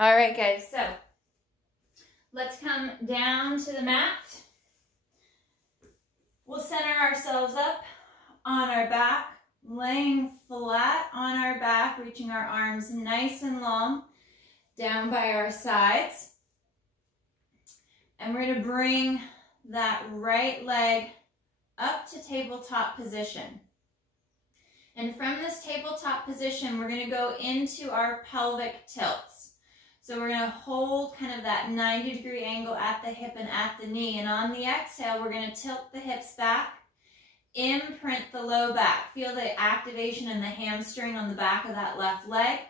All right, guys, so let's come down to the mat. We'll center ourselves up on our back, laying flat on our back, reaching our arms nice and long down by our sides. And we're going to bring that right leg up to tabletop position. And from this tabletop position, we're going to go into our pelvic tilts. So we're going to hold kind of that 90-degree angle at the hip and at the knee. And on the exhale, we're going to tilt the hips back, imprint the low back. Feel the activation in the hamstring on the back of that left leg.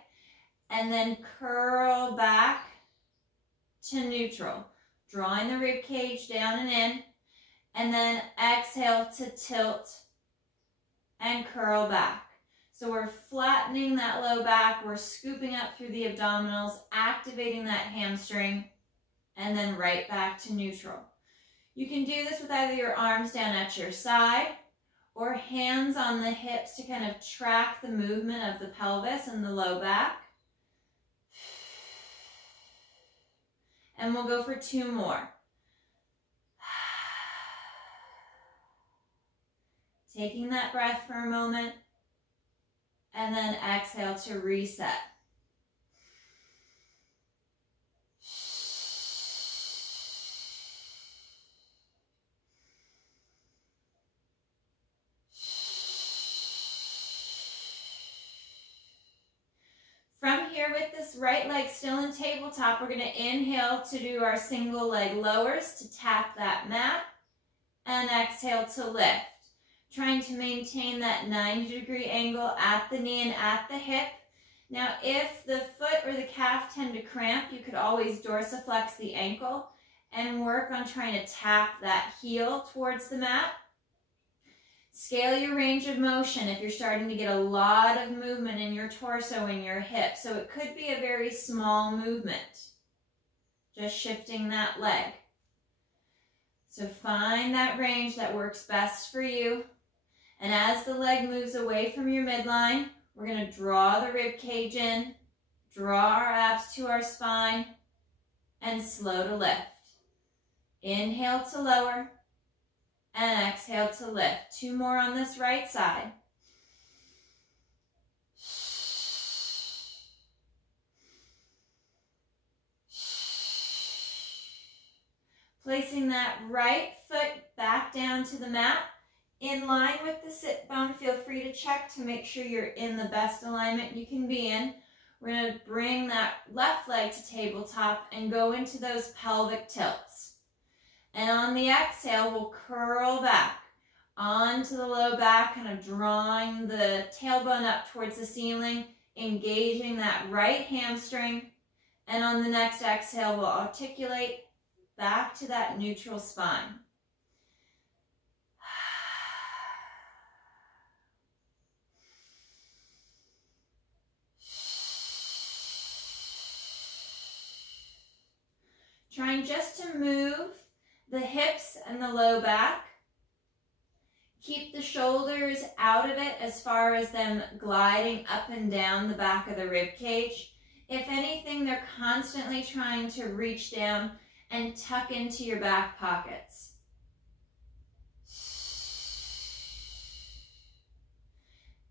And then curl back to neutral, drawing the rib cage down and in. And then exhale to tilt and curl back. So we're flattening that low back, we're scooping up through the abdominals, activating that hamstring, and then right back to neutral. You can do this with either your arms down at your side or hands on the hips to kind of track the movement of the pelvis and the low back. And we'll go for 2 more. Taking that breath for a moment, and then exhale to reset. From here, with this right leg still in tabletop, we're going to inhale to do our single leg lowers to tap that mat, and exhale to lift. Trying to maintain that 90-degree angle at the knee and at the hip. Now, if the foot or the calf tend to cramp, you could always dorsiflex the ankle and work on trying to tap that heel towards the mat. Scale your range of motion if you're starting to get a lot of movement in your torso and your hip. So it could be a very small movement, just shifting that leg. So find that range that works best for you. And as the leg moves away from your midline, we're going to draw the rib cage in, draw our abs to our spine, and slow to lift. Inhale to lower, and exhale to lift. 2 more on this right side. Placing that right foot back down to the mat. In line with the sit bone, feel free to check to make sure you're in the best alignment you can be in. We're going to bring that left leg to tabletop and go into those pelvic tilts. And on the exhale, we'll curl back onto the low back, kind of drawing the tailbone up towards the ceiling, engaging that right hamstring. And on the next exhale, we'll articulate back to that neutral spine. Trying just to move the hips and the low back. Keep the shoulders out of it as far as them gliding up and down the back of the rib cage. If anything, they're constantly trying to reach down and tuck into your back pockets.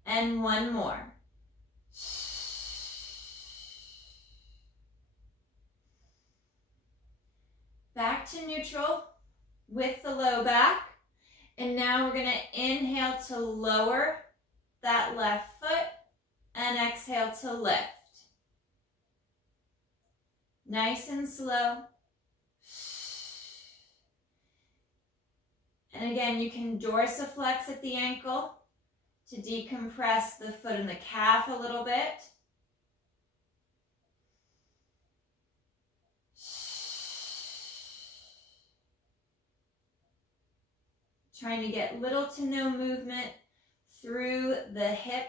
And 1 more. Back to neutral with the low back. And now we're going to inhale to lower that left foot and exhale to lift. Nice and slow. And again, you can dorsiflex at the ankle to decompress the foot and the calf a little bit. Trying to get little to no movement through the hip.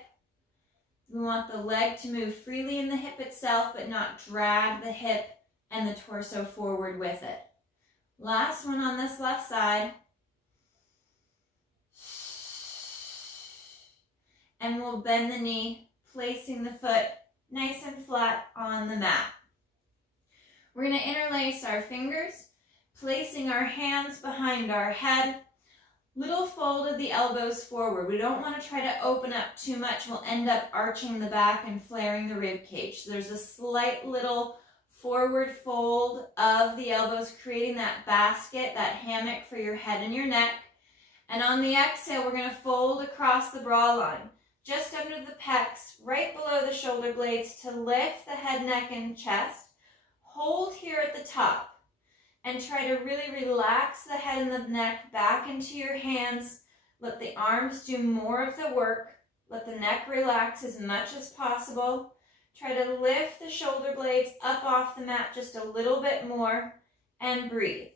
We want the leg to move freely in the hip itself, but not drag the hip and the torso forward with it. Last one on this left side. And we'll bend the knee, placing the foot nice and flat on the mat. We're going to interlace our fingers, placing our hands behind our head. Little fold of the elbows forward. We don't want to try to open up too much. We'll end up arching the back and flaring the rib cage. So there's a slight little forward fold of the elbows, creating that basket, that hammock for your head and your neck. And on the exhale, we're going to fold across the bra line, just under the pecs, right below the shoulder blades to lift the head, neck, and chest. Hold here at the top and try to really relax the head and the neck back into your hands. Let the arms do more of the work. Let the neck relax as much as possible. Try to lift the shoulder blades up off the mat just a little bit more and breathe.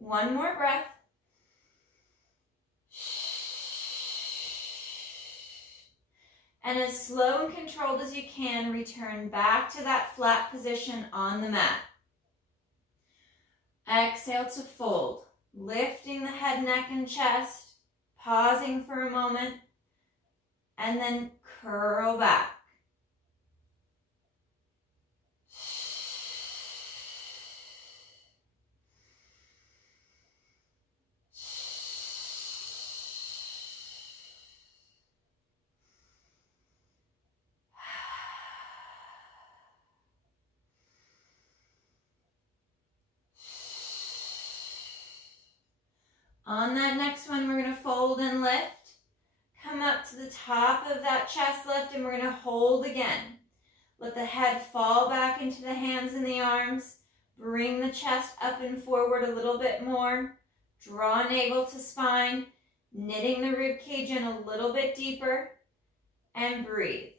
One more breath. And as slow and controlled as you can, return back to that flat position on the mat. Exhale to fold, lifting the head, neck, and chest, pausing for a moment, and then curl back. On that next one, we're going to fold and lift. Come up to the top of that chest lift, and we're going to hold again. Let the head fall back into the hands and the arms. Bring the chest up and forward a little bit more. Draw navel to spine, knitting the rib cage in a little bit deeper, and breathe.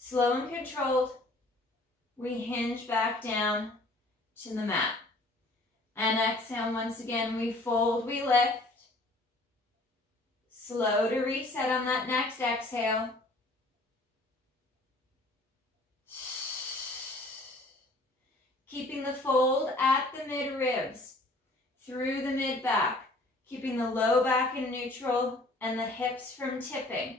Slow and controlled, we hinge back down to the mat. And exhale, once again, we fold, we lift. Slow to reset on that next exhale. Keeping the fold at the mid-ribs, through the mid-back, keeping the low back in neutral and the hips from tipping.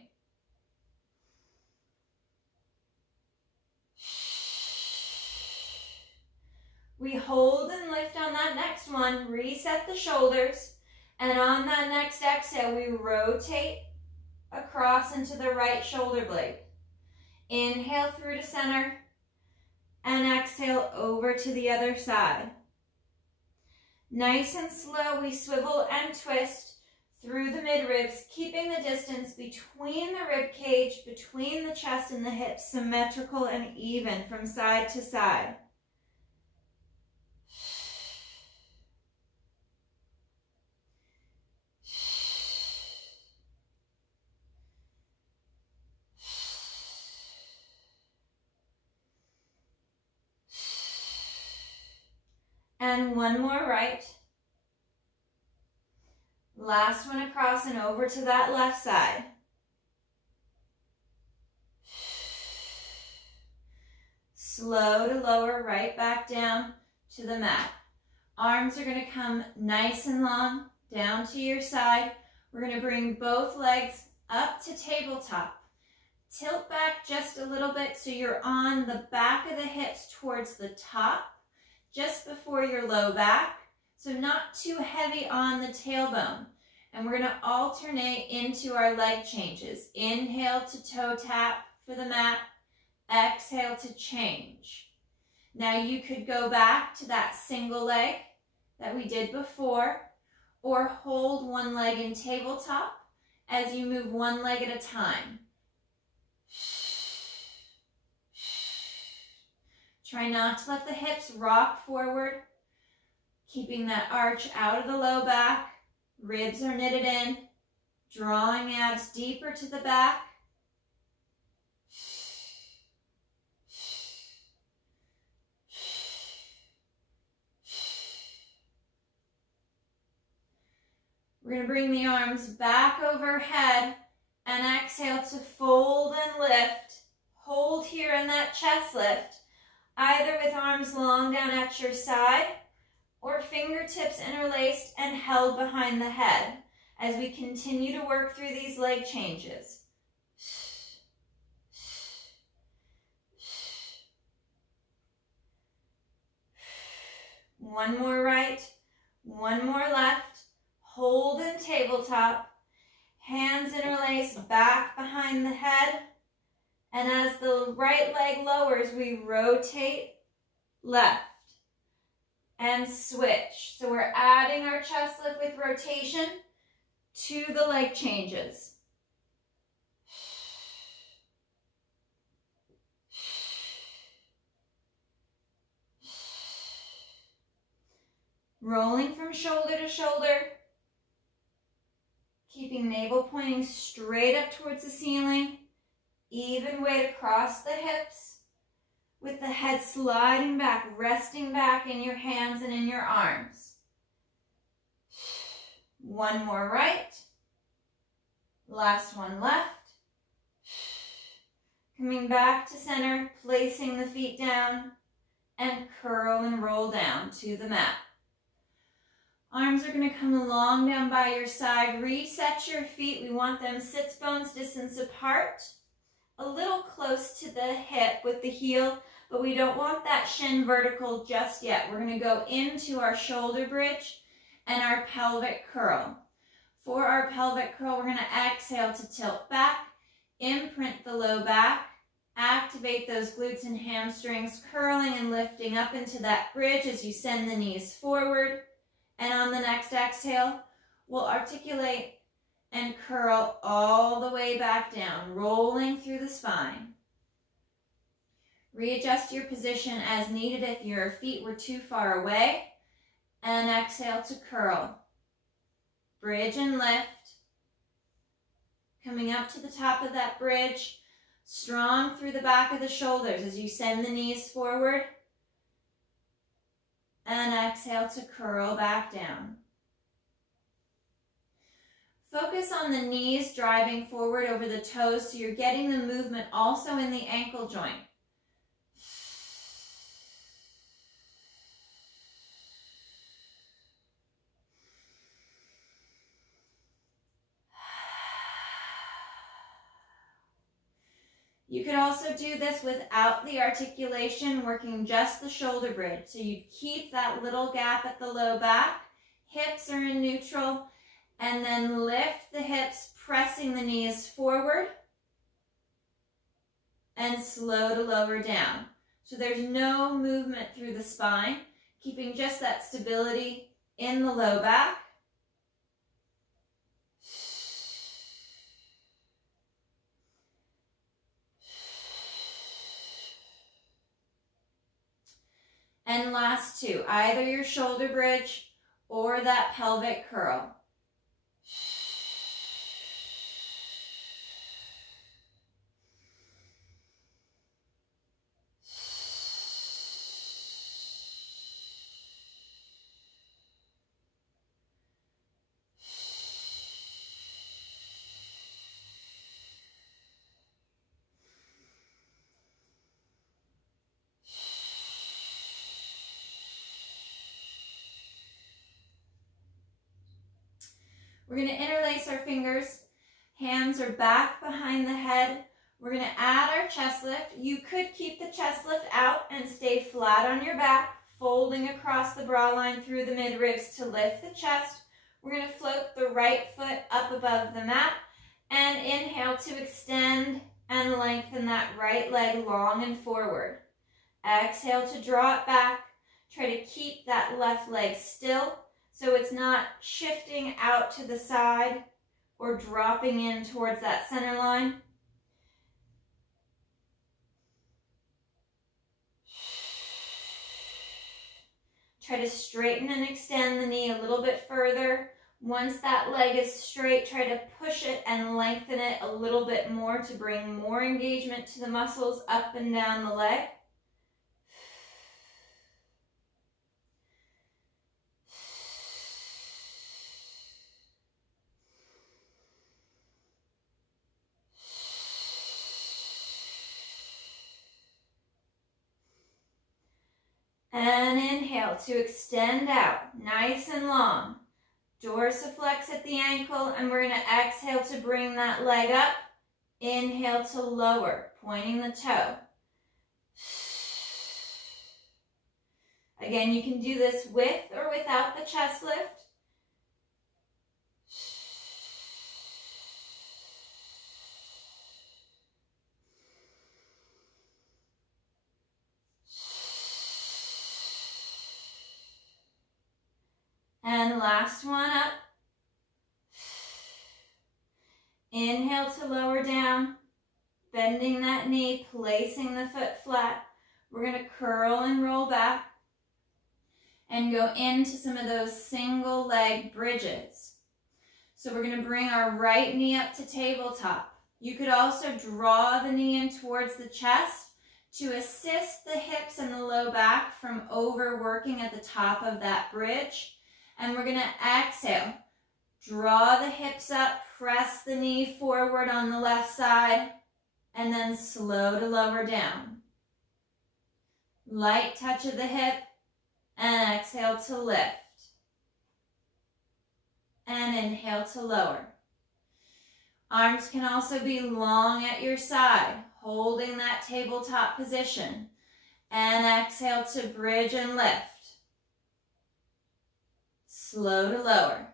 We hold and lift on that next one, reset the shoulders, and on that next exhale, we rotate across into the right shoulder blade. Inhale through to center, and exhale over to the other side. Nice and slow, we swivel and twist through the midribs, keeping the distance between the rib cage, between the chest and the hips, symmetrical and even from side to side. And one more right. Last one across and over to that left side. Slow to lower right back down to the mat. Arms are going to come nice and long down to your side. We're going to bring both legs up to tabletop. Tilt back just a little bit so you're on the back of the hips towards the top, just before your low back, so not too heavy on the tailbone. And we're going to alternate into our leg changes. Inhale to toe tap for the mat, exhale to change. Now you could go back to that single leg that we did before, or hold one leg in tabletop as you move one leg at a time. Try not to let the hips rock forward, keeping that arch out of the low back. Ribs are knitted in, drawing abs deeper to the back. We're going to bring the arms back overhead and exhale to fold and lift. Hold here in that chest lift, either with arms long down at your side or fingertips interlaced and held behind the head as we continue to work through these leg changes. One more right, one more left. Hold in tabletop. Hands interlaced back behind the head. And as the right leg lowers, we rotate left and switch. So we're adding our chest lift with rotation to the leg changes. Rolling from shoulder to shoulder. Keeping navel pointing straight up towards the ceiling. Even weight across the hips. With the head sliding back, resting back in your hands and in your arms. One more right. Last one left. Coming back to center, placing the feet down, and curl and roll down to the mat. Arms are going to come long down by your side. Reset your feet. We want them sits bones distance apart. A little close to the hip with the heel, but we don't want that shin vertical just yet. We're going to go into our shoulder bridge and our pelvic curl. For our pelvic curl, we're going to exhale to tilt back, imprint the low back, activate those glutes and hamstrings, curling and lifting up into that bridge as you send the knees forward. And on the next exhale, we'll articulate and curl all the way back down, rolling through the spine. Readjust your position as needed if your feet were too far away. And exhale to curl. Bridge and lift. Coming up to the top of that bridge, strong through the back of the shoulders as you send the knees forward. And exhale to curl back down. Focus on the knees driving forward over the toes so you're getting the movement also in the ankle joint. You could also do this without the articulation, working just the shoulder bridge. So you keep that little gap at the low back, hips are in neutral, and then lift the hips, pressing the knees forward, and slow to lower down. So there's no movement through the spine, keeping just that stability in the low back. And last two, either your shoulder bridge or that pelvic curl. We're going to interlace our fingers. Hands are back behind the head. We're going to add our chest lift. You could keep the chest lift out and stay flat on your back, folding across the bra line through the midribs to lift the chest. We're going to float the right foot up above the mat and inhale to extend and lengthen that right leg long and forward. Exhale to draw it back. Try to keep that left leg still, so it's not shifting out to the side or dropping in towards that center line. Try to straighten and extend the knee a little bit further. Once that leg is straight, try to push it and lengthen it a little bit more to bring more engagement to the muscles up and down the leg. And inhale to extend out, nice and long. Dorsiflex at the ankle, and we're going to exhale to bring that leg up. Inhale to lower, pointing the toe. Again, you can do this with or without the chest lift. And last one up. Inhale to lower down, bending that knee, placing the foot flat. We're going to curl and roll back and go into some of those single leg bridges. So we're going to bring our right knee up to tabletop. You could also draw the knee in towards the chest to assist the hips and the low back from overworking at the top of that bridge. And we're going to exhale. Draw the hips up, press the knee forward on the left side, and then slow to lower down. Light touch of the hip, and exhale to lift. And inhale to lower. Arms can also be long at your side, holding that tabletop position. And exhale to bridge and lift. Slow to lower.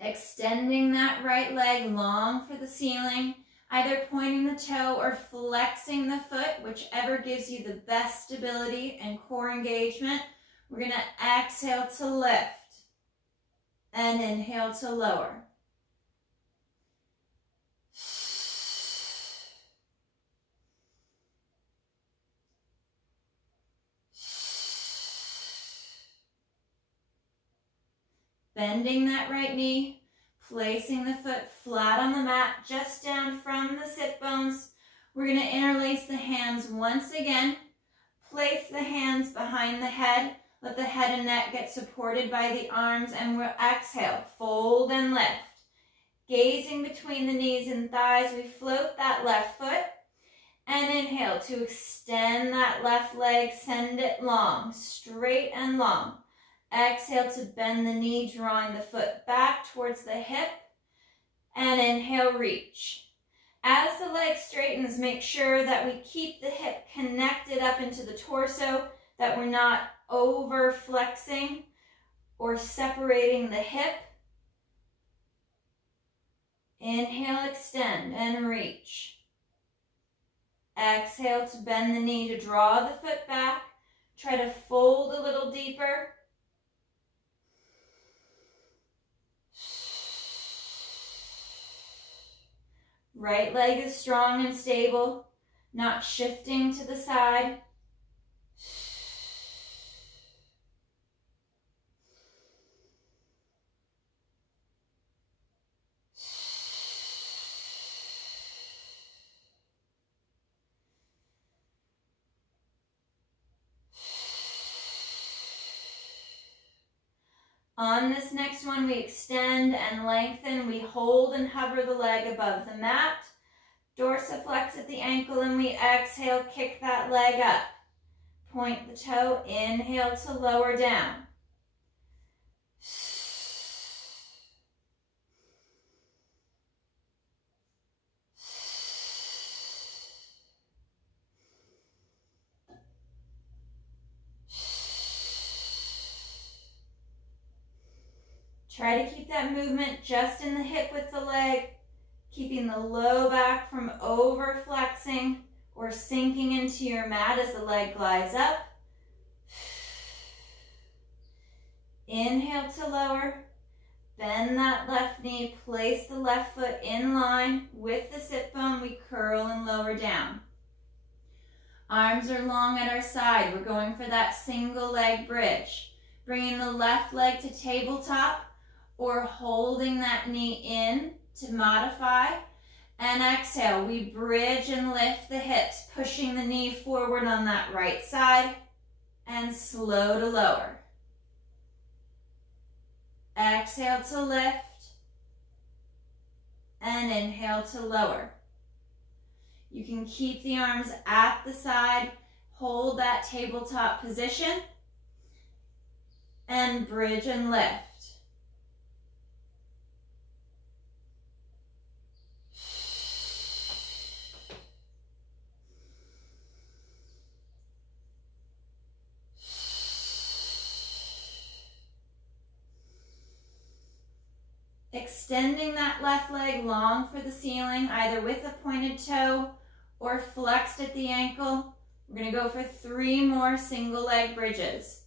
Extending that right leg long for the ceiling, either pointing the toe or flexing the foot, whichever gives you the best stability and core engagement. We're going to exhale to lift and inhale to lower. Bending that right knee, placing the foot flat on the mat, just down from the sit bones. We're going to interlace the hands once again. Place the hands behind the head. Let the head and neck get supported by the arms, and we'll exhale, fold and lift. Gazing between the knees and thighs, we float that left foot. And inhale to extend that left leg, send it long, straight and long. Exhale to bend the knee, drawing the foot back towards the hip. And inhale, reach. As the leg straightens, make sure that we keep the hip connected up into the torso, that we're not over flexing or separating the hip. Inhale, extend and reach. Exhale to bend the knee to draw the foot back. Try to fold a little deeper. Right leg is strong and stable, not shifting to the side. On this next one, we extend and lengthen. We hold and hover the leg above the mat. Dorsiflex at the ankle, and we exhale, kick that leg up. Point the toe, inhale to lower down. Try to keep that movement just in the hip with the leg, keeping the low back from over flexing or sinking into your mat as the leg glides up. Inhale to lower. Bend that left knee, place the left foot in line with the sit bone. We curl and lower down. Arms are long at our side. We're going for that single leg bridge. Bringing the left leg to tabletop or holding that knee in to modify. And exhale, we bridge and lift the hips, pushing the knee forward on that right side. and slow to lower. Exhale to lift and inhale to lower. You can keep the arms at the side, hold that tabletop position, and bridge and lift. Extending that left leg long for the ceiling, either with a pointed toe or flexed at the ankle. We're going to go for 3 more single leg bridges.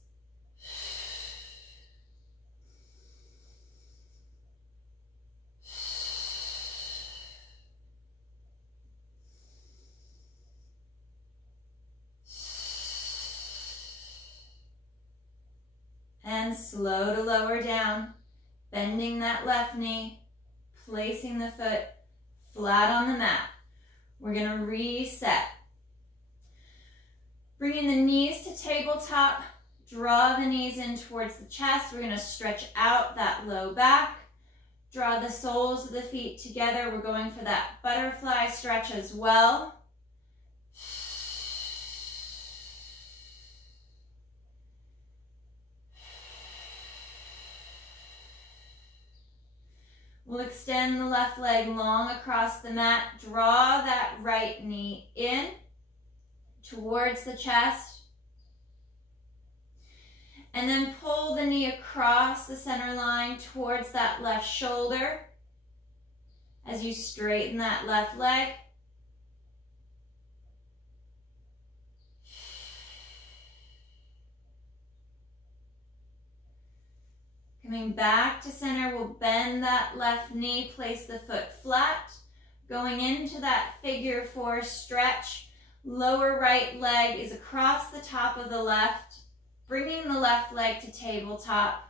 And slow to lower down. Bending that left knee, placing the foot flat on the mat. We're going to reset. Bringing the knees to tabletop, draw the knees in towards the chest. We're going to stretch out that low back. Draw the soles of the feet together. We're going for that butterfly stretch as well. We'll extend the left leg long across the mat. Draw that right knee in towards the chest. And then pull the knee across the center line towards that left shoulder as you straighten that left leg. Coming back to center, we'll bend that left knee, place the foot flat. Going into that figure 4 stretch. Lower right leg is across the top of the left. Bringing the left leg to tabletop.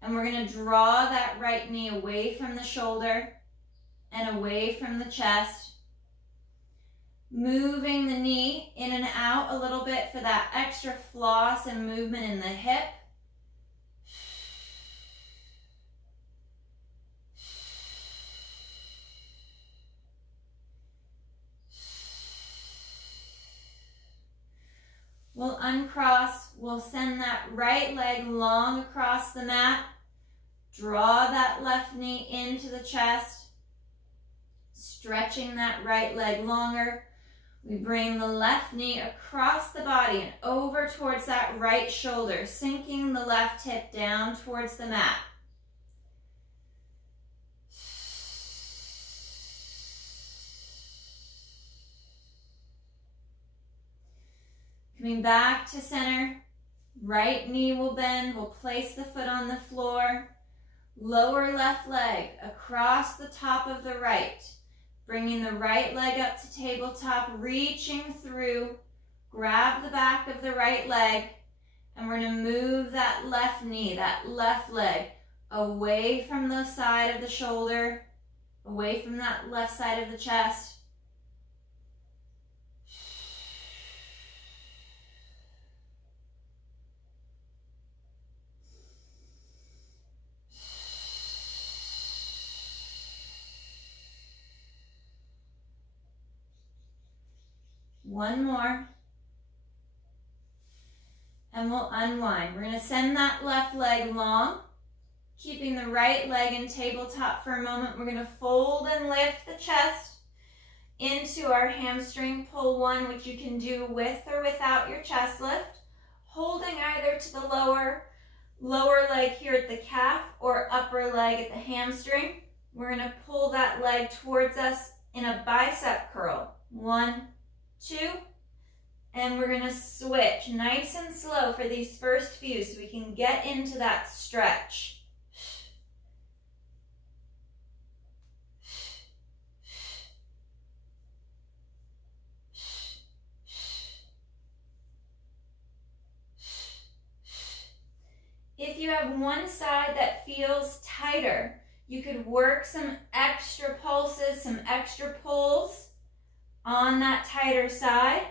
And we're going to draw that right knee away from the shoulder and away from the chest. Moving the knee in and out a little bit for that extra floss and movement in the hip. We'll uncross, we'll send that right leg long across the mat. Draw that left knee into the chest. Stretching that right leg longer. We bring the left knee across the body and over towards that right shoulder, sinking the left hip down towards the mat. Coming back to center, right knee will bend, we'll place the foot on the floor, lower left leg across the top of the right, bringing the right leg up to tabletop, reaching through, grab the back of the right leg, and we're going to move that left knee, that left leg, away from the side of the shoulder, away from that left side of the chest. One more. And we'll unwind. We're going to send that left leg long, keeping the right leg in tabletop for a moment. We're going to fold and lift the chest into our hamstring pull 1, which you can do with or without your chest lift. Holding either to the lower leg here at the calf or upper leg at the hamstring. We're going to pull that leg towards us in a bicep curl. 1, 2, and we're going to switch nice and slow for these first few so we can get into that stretch. If you have one side that feels tighter, you could work some extra pulses, some extra pulls on that tighter side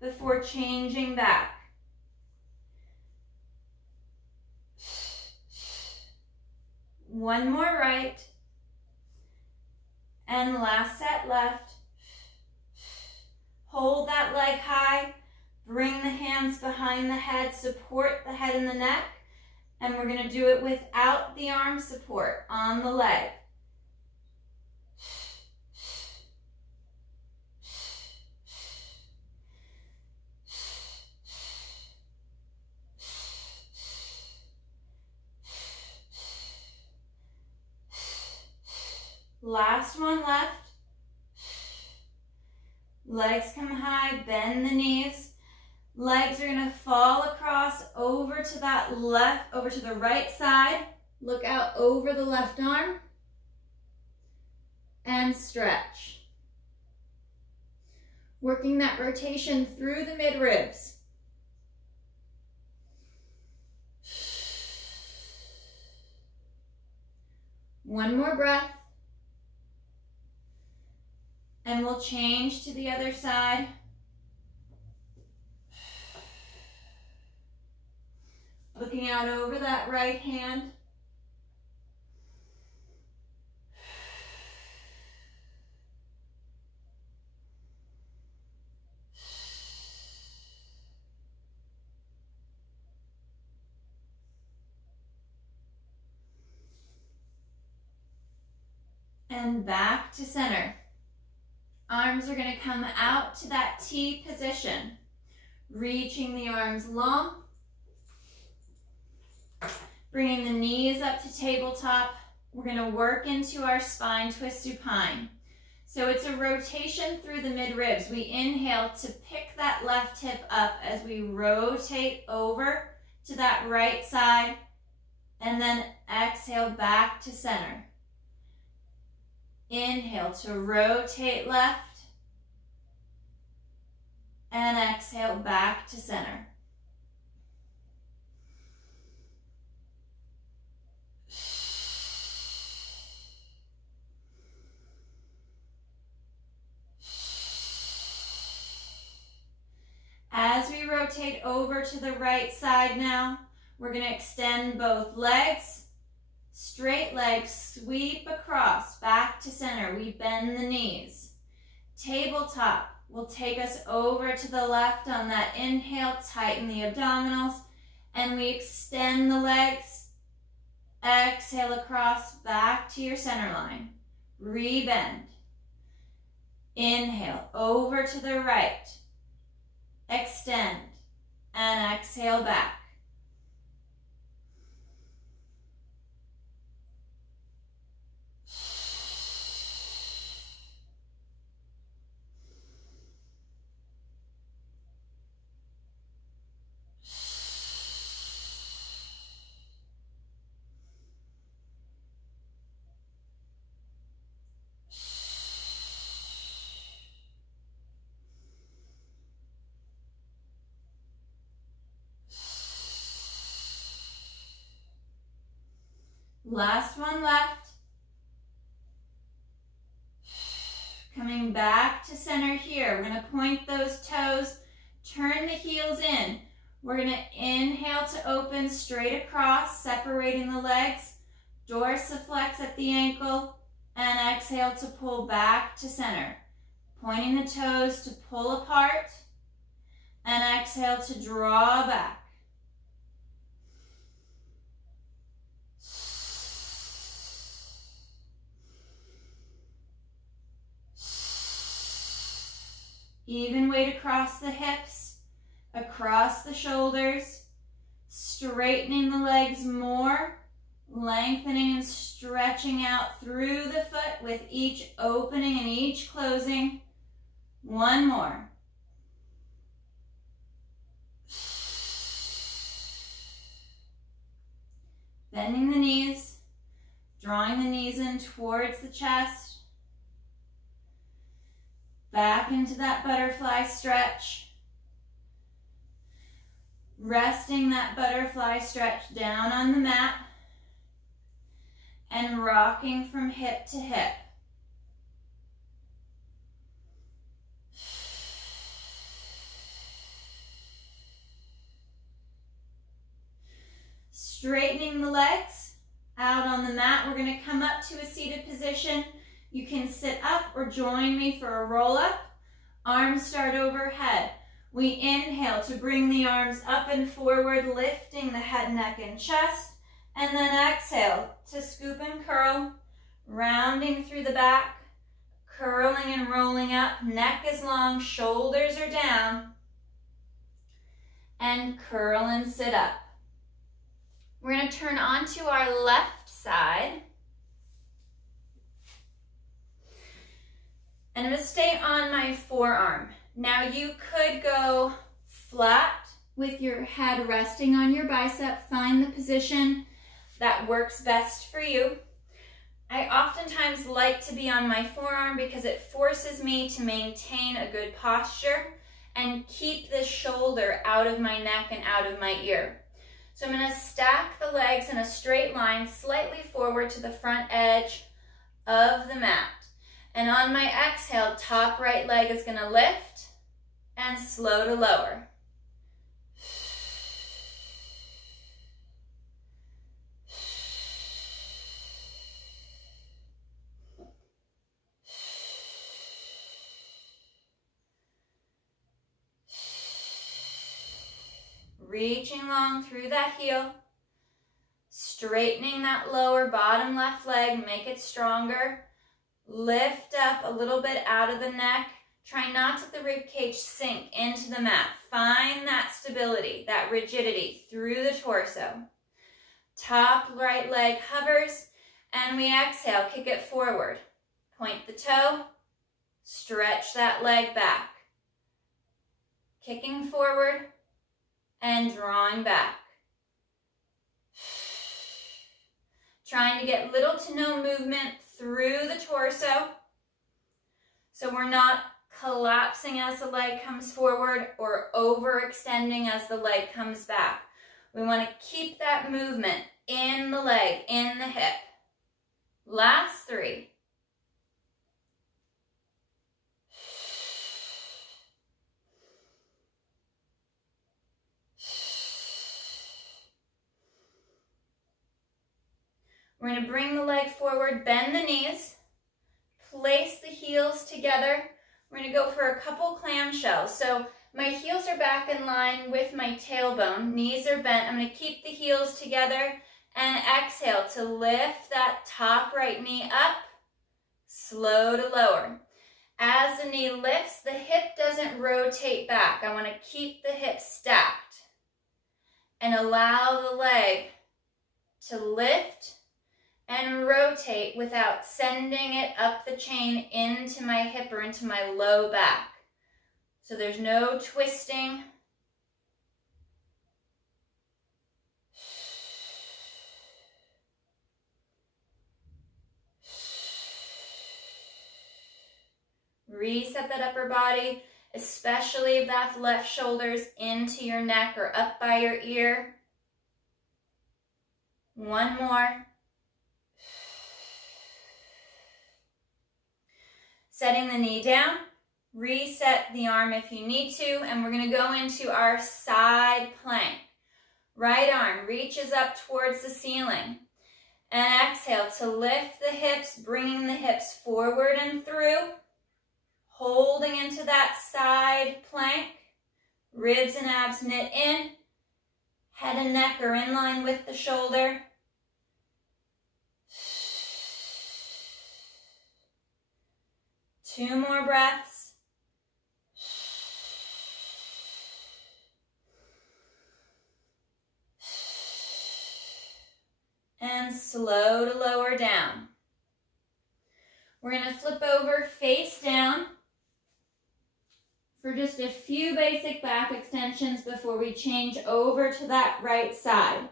before changing back. One more right. And last set left. Hold that leg high. Bring the hands behind the head. Support the head and the neck. And we're going to do it without the arm support on the leg. Last one left. Legs come high, bend the knees. Legs are going to fall across over to that left, over to the right side. Look out over the left arm. And stretch. Working that rotation through the mid-ribs. One more breath. And we'll change to the other side. Looking out over that right hand. And back to center. Arms are going to come out to that T position. Reaching the arms long. Bringing the knees up to tabletop. We're going to work into our spine twist supine. So it's a rotation through the mid-ribs. We inhale to pick that left hip up as we rotate over to that right side. And then exhale back to center. Inhale to rotate left. And exhale back to center. As we rotate over to the right side now, we're going to extend both legs. Straight legs sweep across, back to center. We bend the knees. Tabletop will take us over to the left on that inhale, tighten the abdominals, and we extend the legs. Exhale across, back to your center line. Rebend. Inhale, over to the right. Extend, and exhale back. Last one left. Coming back to center here. We're going to point those toes, turn the heels in. We're going to inhale to open straight across, separating the legs, dorsiflex at the ankle, and exhale to pull back to center. Pointing the toes to pull apart, and exhale to draw back. Even weight across the hips, across the shoulders, straightening the legs more, lengthening and stretching out through the foot with each opening and each closing. One more. Bending the knees, drawing the knees in towards the chest. Back into that butterfly stretch. Resting that butterfly stretch down on the mat. And rocking from hip to hip. Straightening the legs out on the mat. mat. We're going to come up to a seated position. You can sit up or join me for a roll up. Arms start overhead. We inhale to bring the arms up and forward, lifting the head, neck, and chest. And then exhale to scoop and curl, rounding through the back, curling and rolling up. Neck is long, shoulders are down. And curl and sit up. We're going to turn onto our left side. And I'm going to stay on my forearm. Now you could go flat with your head resting on your bicep. Find the position that works best for you. I oftentimes like to be on my forearm because it forces me to maintain a good posture and keep the shoulder out of my neck and out of my ear. So I'm going to stack the legs in a straight line, slightly forward to the front edge of the mat. And on my exhale, top right leg is going to lift and slow to lower. Reaching long through that heel, straightening that lower bottom left leg, make it stronger. Lift up a little bit out of the neck. Try not to let the rib cage sink into the mat. Find that stability, that rigidity through the torso. Top right leg hovers, and we exhale, kick it forward. Point the toe, stretch that leg back. Kicking forward and drawing back. Trying to get little to no movement through the torso, so we're not collapsing as the leg comes forward or overextending as the leg comes back. We want to keep that movement in the leg, in the hip. Last 3. We're going to bring the leg forward, bend the knees, place the heels together. We're going to go for a couple clamshells. So my heels are back in line with my tailbone, knees are bent. I'm going to keep the heels together and exhale to lift that top right knee up, slow to lower. As the knee lifts, the hip doesn't rotate back. I want to keep the hip stacked and allow the leg to lift and rotate without sending it up the chain into my hip or into my low back. So there's no twisting. Reset that upper body, especially if that left shoulder's into your neck or up by your ear. One more. Setting the knee down, reset the arm if you need to, and we're going to go into our side plank. Right arm reaches up towards the ceiling. And exhale to lift the hips, bringing the hips forward and through, holding into that side plank. Ribs and abs knit in, head and neck are in line with the shoulder. Two more breaths. And slow to lower down. We're going to flip over face down for just a few basic back extensions before we change over to that right side.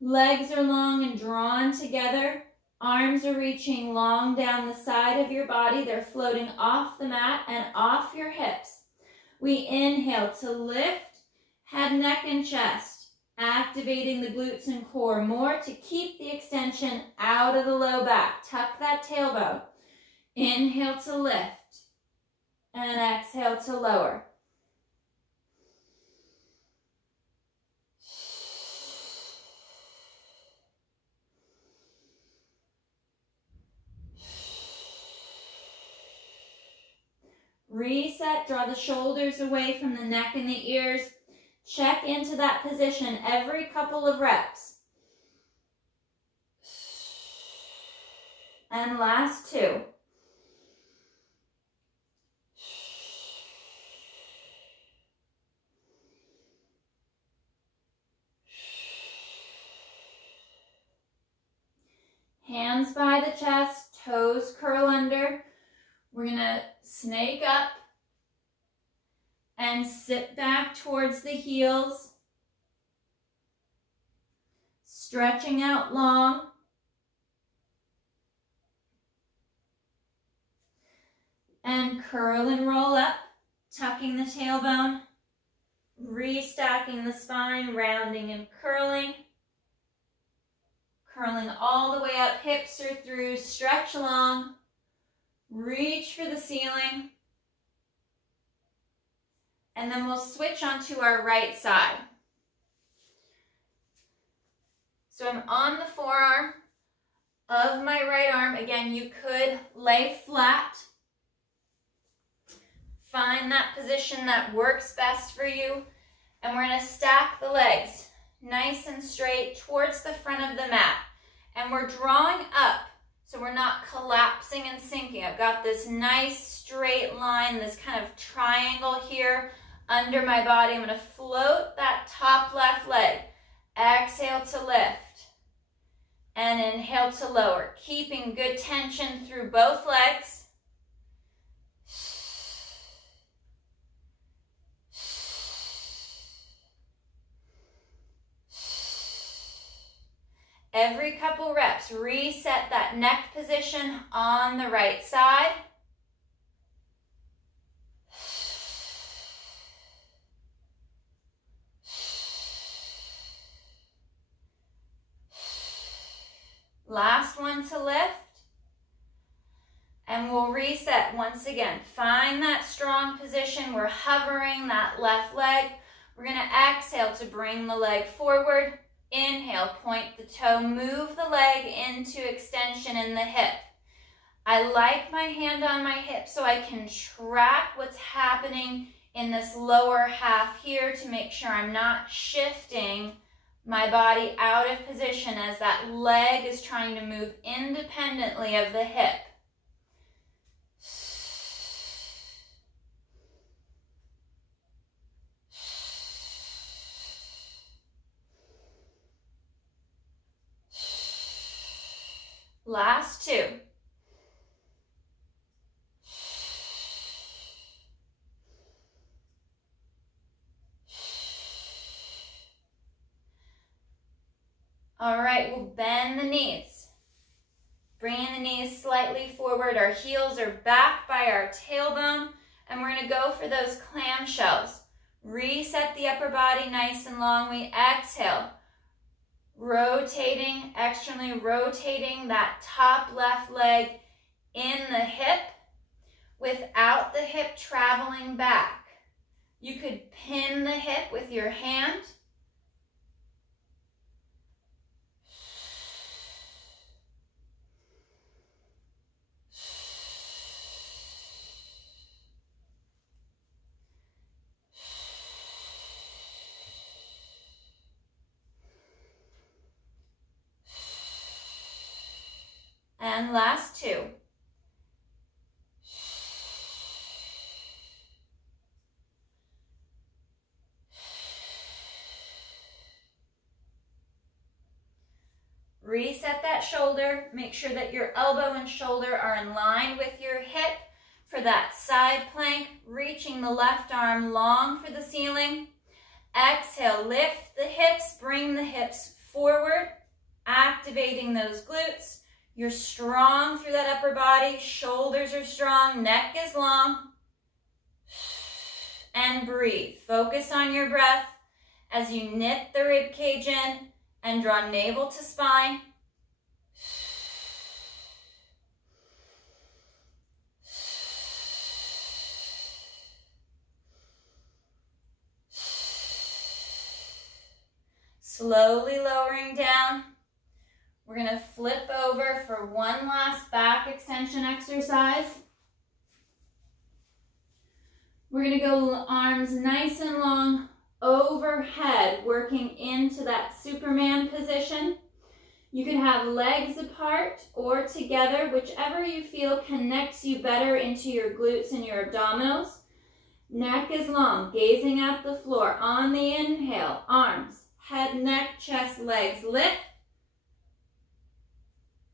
Legs are long and drawn together. Arms are reaching long down the side of your body. They're floating off the mat and off your hips. We inhale to lift head, neck, and chest, activating the glutes and core more to keep the extension out of the low back. Tuck that tailbone. Inhale to lift and exhale to lower. Reset, draw the shoulders away from the neck and the ears. Check into that position every couple of reps. And last 2. Hands by the chest, toes curl under. We're going to snake up and sit back towards the heels. Stretching out long. And curl and roll up, tucking the tailbone, restacking the spine, rounding and curling. Curling all the way up, hips are through, stretch long, reach for the ceiling. And then we'll switch onto our right side. So I'm on the forearm of my right arm. Again, you could lay flat. Find that position that works best for you. And we're going to stack the legs nice and straight towards the front of the mat. And we're drawing up, so we're not collapsing and sinking. I've got this nice straight line, this kind of triangle here under my body. I'm going to float that top left leg. Exhale to lift. And inhale to lower. Keeping good tension through both legs. Every couple reps, reset that neck position on the right side. Last one to lift. And we'll reset once again. Find that strong position. We're hovering that left leg. We're going to exhale to bring the leg forward. Inhale, point the toe, move the leg into extension in the hip. I like my hand on my hip so I can track what's happening in this lower half here to make sure I'm not shifting my body out of position as that leg is trying to move independently of the hip. Last 2. All right, we'll bend the knees. Bringing the knees slightly forward. Our heels are back by our tailbone. And we're going to go for those clamshells. Reset the upper body nice and long. We exhale. Rotating, externally rotating that top left leg in the hip without the hip traveling back. You could pin the hip with your hand. And last 2. Reset that shoulder. Make sure that your elbow and shoulder are in line with your hip for that side plank. Reaching the left arm long for the ceiling. Exhale, lift the hips, bring the hips forward, activating those glutes. You're strong through that upper body. Shoulders are strong. Neck is long. And breathe. Focus on your breath as you knit the rib cage in and draw navel to spine. Slowly lowering down. We're going to flip over for one last back extension exercise. gonna go arms nice and long overhead, working into that Superman position. You can have legs apart or together, whichever you feel connects you better into your glutes and your abdominals. Neck is long, gazing at the floor. On the inhale, arms, head, neck, chest, legs lift.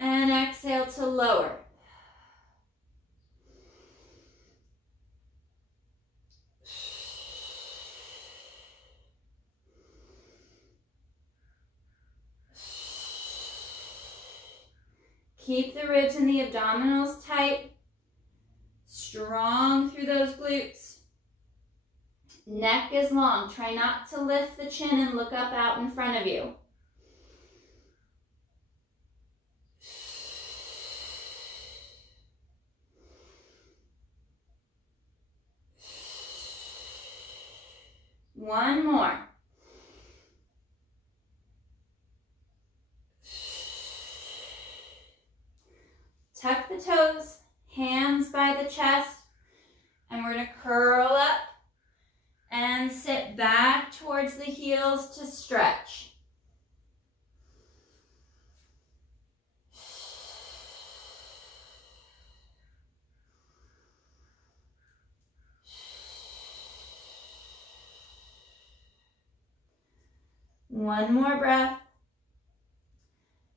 And exhale to lower. Keep the ribs and the abdominals tight, strong through those glutes. Neck is long. Try not to lift the chin and look up out in front of you. One more. Tuck the toes, hands by the chest, and we're going to curl up and sit back towards the heels to stretch. One more breath.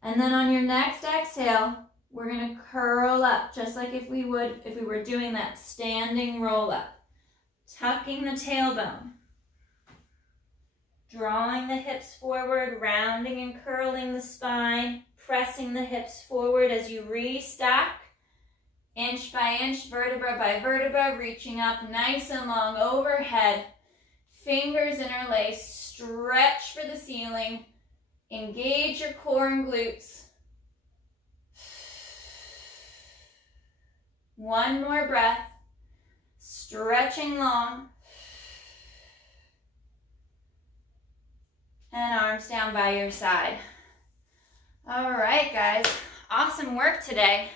And then on your next exhale, we're going to curl up just like if we were doing that standing roll up. Tucking the tailbone. Drawing the hips forward, rounding and curling the spine, pressing the hips forward as you restack. Inch by inch, vertebra by vertebra, reaching up nice and long overhead. Fingers interlace, stretch for the ceiling. Engage your core and glutes. One more breath. Stretching long. And arms down by your side. All right, guys. Awesome work today.